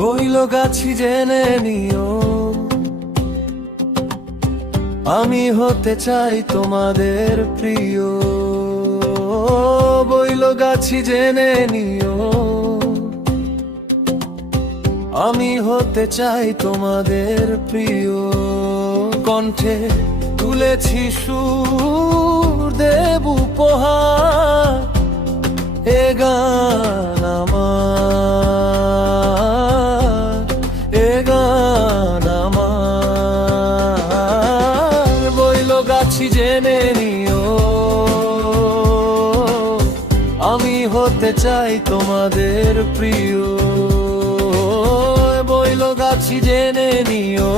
বইল গাছি জেনে নিও, আমি হতে চাই তোমাদের প্রিয়। বইল গাছি জেনে নিও, আমি হতে চাই তোমাদের প্রিয়। কণ্ঠে তুলেছি সুর, দেব উপহার, এ গান আমার, এ গান আমার। বইল গাছি জেনে নিও, আমি হতে চাই তোমাদের প্রিয়। বইল গাছি জেনে নিও,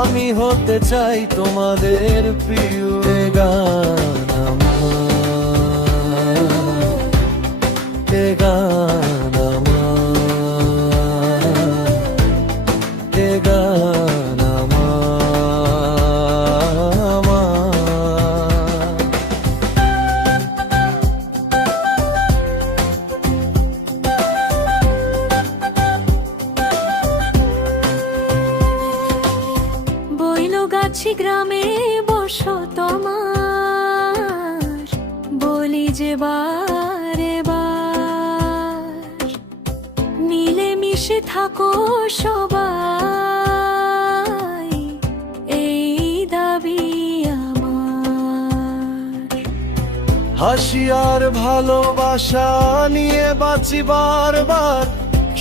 আমি হতে চাই তোমাদের প্রিয়। এ গান আমার, এ গান আমার, এ গান আমার। বইলগাছি গ্রামে বসত আমার, বলি যে বারে বার, মিলে মিশে থাকো সবাই, এই দাবি আমার। হাসি আর ভালোবাসা নিয়ে বাঁচি বারবার,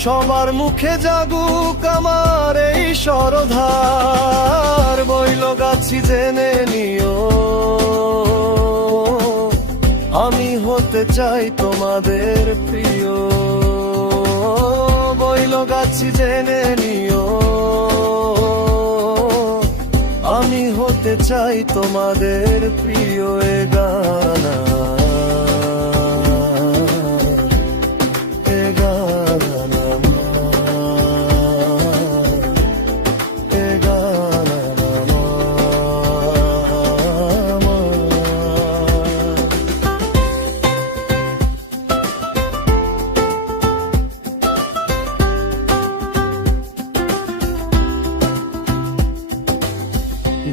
সবার মুখে জাগুক আমার এই সরধার। বইল গাছি জেনে নিও, আমি হতে চাই তোমাদের প্রিয়। বইল গাছি জেনে নিও, আমি হতে চাই তোমাদের প্রিয়। এ গান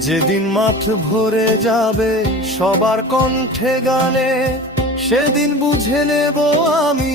যেদিন মাঠ ভরে যাবে সবার কণ্ঠে গানে, সেদিন বুঝে নেব আমি